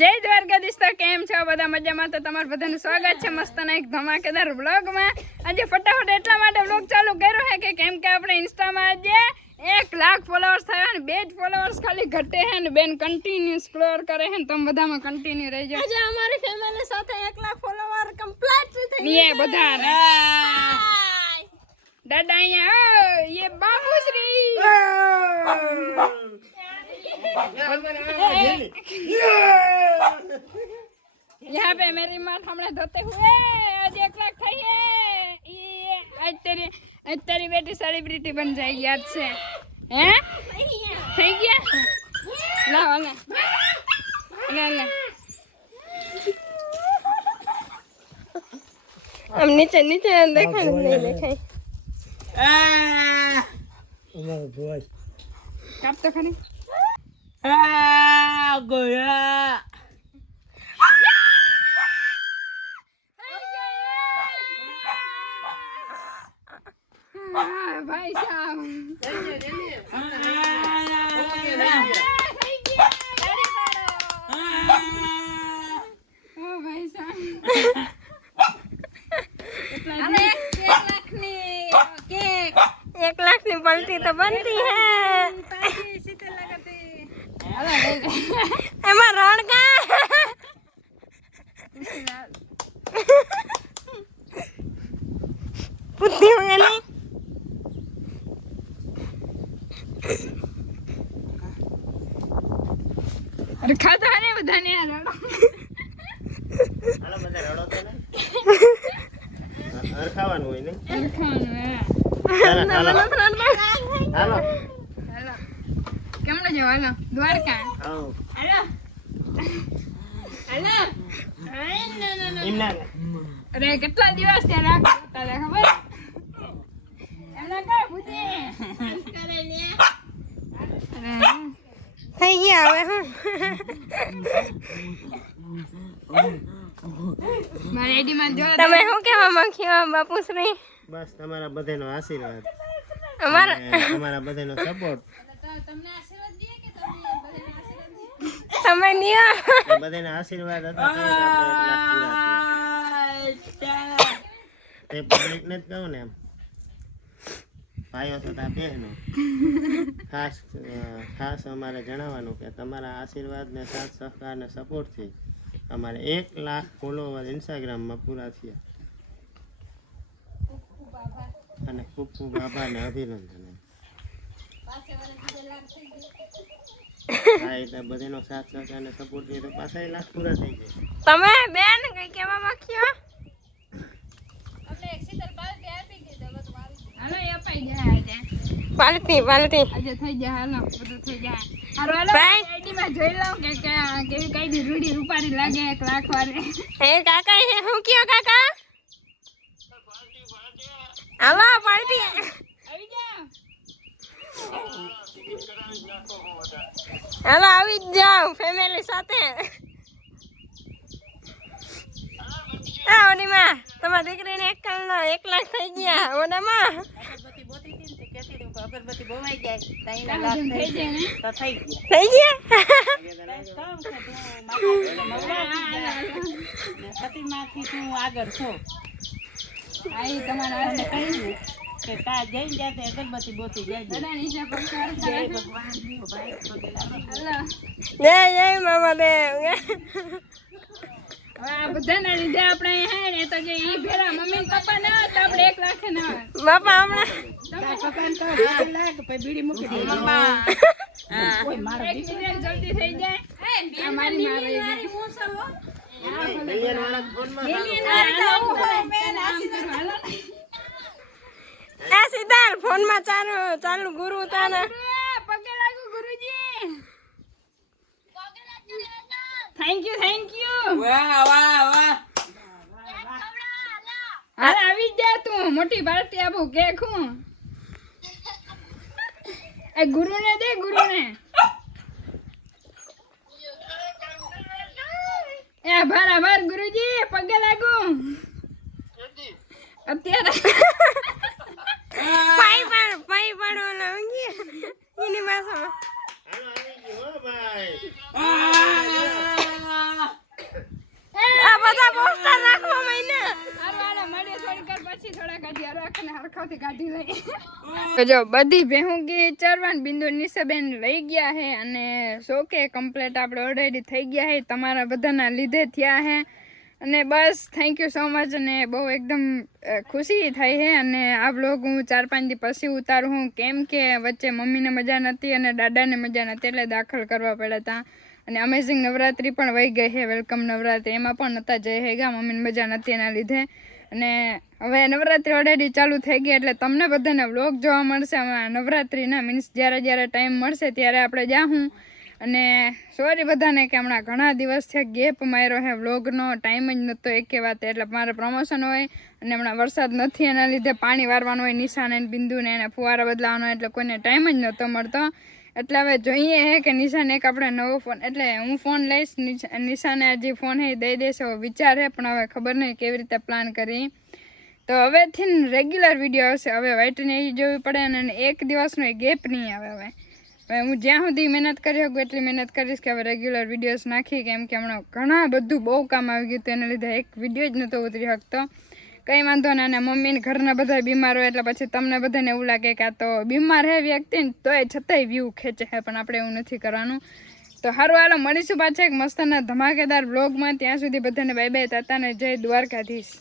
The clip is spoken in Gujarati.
જય દ્વારકાધીશ, તો કેમ છો બધા? મજામાં? તો તમારું બધાનું સ્વાગત છે મસ્તના એક ધમાકેદાર વ્લોગમાં. આજે ફટાફટ એટલા માટે વ્લોગ ચાલુ કર્યો છે કે કેમ કે આપણે ઇન્સ્ટામાં આજે 1 લાખ ફોલોઅર્સ થયા ને 2 જ ફોલોઅર્સ ખાલી ઘટે છે ને બેન કન્ટિન્યુ સ્ક્રોલ કરે છે ને તમે બધામાં કન્ટિન્યુ રહેજો. આજે અમારી ફેમિલી સાથે 1 લાખ ફોલોઅર કમ્પ્લીટ થઈ ગયા છે બધા. દાદા અહીંયા ये बाबूश्री यहाँ पे मेरी माँ हमने धोते हुए आज 1 लाख થઈ है. ये आज तेरी बेटी सेलिब्रिटी बन जाएगी आज से. हैं થઈ ગયા? ला ला ला ला हम नीचे नीचे देखा नहीं देखाई. કાપ તો ખરી. ગોયા ભાઈ સાહેબ एक लाख ની પલટી તો બનતી હે. એમાં રણકા બુદ્ધિ મંગાની અરે ખાતા ને બધાને આ રડો. હાલો બધા રડો તો ને હરખાવાનું હોય ને હરખાવાનું હે. હાલો હાલો કેમ ન જાવ? હાલો દ્વારકા. આવો હાલો હાલો. ઇમના અરે કેટલા દિવસ ત્યાં રાખતા હતા ખબર? એમના કઈ બુદ્ધિ કરે ને. અરે થઈ ગયા હવે. મારી આઈડીમાં જો તમે શું કહેવા માંગ્યો બાપુશ્રી? બસ તમારા બધાનો આશીર્વાદ, અમારા બધાનો સપોર્ટ. તમને આશીર્વાદ દે કે તમે નિયો બધાના આશીર્વાદ હતા તો આપણે 1 લાખ પૂરા થયા. તે પબ્લિક ને જ કહું ને એમ ભાઈઓ તથા બહેનો ખાસ અમારે જણાવવાનું કે તમારા આશીર્વાદ ને સાથ સહકાર ને સપોર્ટથી અમારે 1 લાખ ફોલોવર ઇન્સ્ટાગ્રામમાં પૂરા થયા. અને ખૂબ ખૂબ આભાર ને અભિનંદન. હા એટલે બધાનો સાથ સહકાર ને સપોર્ટ થી તો પાછા 1 લાખ પૂરા થઈ જાય. તમે બેન કઈ કહેવા માંગ્યો? આપણે એક્સિટર પાર્ટી આપી દીધો બધું હાલો એ અપાઈ જાય આજે પાર્ટી આજે થઈ જાય. હાલો બધું થઈ જાય. હાલો હાલો આઈડી માં જોઈ લઉં કે કેવી કઈ રૂડી રૂપારી લાગે 1 લાખ વાળે. હે કાકા હે હું કયો કાકા? હાલો પાર્ટી આવી જાઓ. હાલો આવી જ જાઓ ફેમિલી સાથે. આ ઓનીમાં તમારી દીકરીને 1 લાખ થઈ ગયા. ઓનામાં અગરબત્તી બોવાઈ જાય તો એના લાખ થઈ જાય ને તો થઈ ગયા. સતીમાંથી તું આગળ છો. આ તમારા હાથે કહ્યું કે તા જઈને જાતે અગરબત્તી બોતી જાય. જય ભગવાન જય જય મામા દેવ. આ બધાના લીધે આપણે હે ને તો જે ઈ ભેરા મમ્મી ને પપ્પા ના તો આપણે 1 લાખ ના બાપા હમણાં પપ્પા ને તો 1 લાખ પછી બીડી મૂકી દે મમ્મા. હા કોઈ મારો દીકરો જલ્દી થઈ જાય. આ મારી મારી મોસલો મિલિયન વાળા ફોનમાં આ સીધા ફોનમાં ચાલુ ગુરુ તાના પગે લાગુ ગુરુજી. Thank you. વાહ વાહ વાહ. હાલ આવી જા તું મોટી પાર્ટી આપું કેક હું એ ગુરુને દે ગુરુને. એ આભાર ગુરુજી પગે લાગુ અત્યારે. પાઈ પણ ઓલા એની પાસે હાલો આવી ગયો ભાઈ. બધા પોસ્ટર રાખવા માંડે. હારવાળા મળીએ થોડીક વાર પછી થોડાક હજી હરખને હરખાથી કાઢી લઈએ. તો જો બધી ભેહુંગી ચરવાન બિંદુ નિશાબેન લઈ ગયા હે અને શોકે કમ્પ્લીટ આપણે ઓલરેડી થઈ ગયા હે, તમારા બધાના લીધે થયા હે અને બસ થેન્ક યુ સો મચ. અને બહુ એકદમ ખુશી થઈ છે અને આ બ્લોગ હું 4-5 દી પછી ઉતારું હું, કેમ કે વચ્ચે મમ્મીને મજા નહોતી અને દાદાને મજા નહોતી એટલે દાખલ કરવા પડ્યા હતા. અને અમેઝિંગ નવરાત્રિ પણ વહી ગઈ છે, વેલકમ નવરાત્રિ, એમાં પણ નહોતા જઈ હેગા, મમ્મીને મજા નહોતી એના લીધે. અને હવે નવરાત્રિ ઓલરેડી ચાલુ થઈ ગઈ એટલે તમને બધાને વ્લોગ જોવા મળશે નવરાત્રિના, મીન્સ જ્યારે ટાઈમ મળશે ત્યારે આપણે જાઉં. અને સોરી બધાને કે હમણાં ઘણા દિવસથી ગેપ માર્યો છે, વ્લોગનો ટાઈમ જ નહોતો એકે વાત, એટલે મારે પ્રમોશન હોય અને હમણાં વરસાદ નથી એના લીધે પાણી વારવાનું હોય નિશાને બિંદુને એને ફુવારા બદલાવાનો એટલે કોઈને ટાઈમ જ નહોતો મળતો. એટલે હવે જોઈએ હે કે નિશાને એક આપણે નવો ફોન, એટલે હું ફોન લઈશ, નિશાને હજી ફોન હે દઈ દેશે એવો વિચાર હે, પણ હવે ખબર નહીં કેવી રીતે પ્લાન કરી. તો હવેથી રેગ્યુલર વિડીયો આવશે, હવે વાઇટને એ જોવી પડે અને એક દિવસનો ગેપ નહીં આવે. હવે હું જ્યાં સુધી મહેનત કરી શકું એટલી મહેનત કરીશ કે હવે રેગ્યુલર વિડીયોઝ નાખી, કેમ કે હમણાં ઘણા બધું બહુ કામ આવી ગયું હતું એના લીધે એક વિડીયો જ નહોતો ઉતરી શકતો. કંઈ વાંધો ના, અને મમ્મીને ઘરના બધા બીમાર હોય એટલે પછી તમને બધાને એવું લાગે કે આ તો બીમાર હે વ્યક્તિ ને તોય છતાંય વ્યૂ ખેંચે છે, પણ આપણે એવું નથી કરવાનું. તો સારું હાલો મળીશું પાછા એક મસ્તના ધમાકેદાર વ્લોગમાં, ત્યાં સુધી બધાને બાય બાય, તાતા ને જય દ્વારકાધીશ.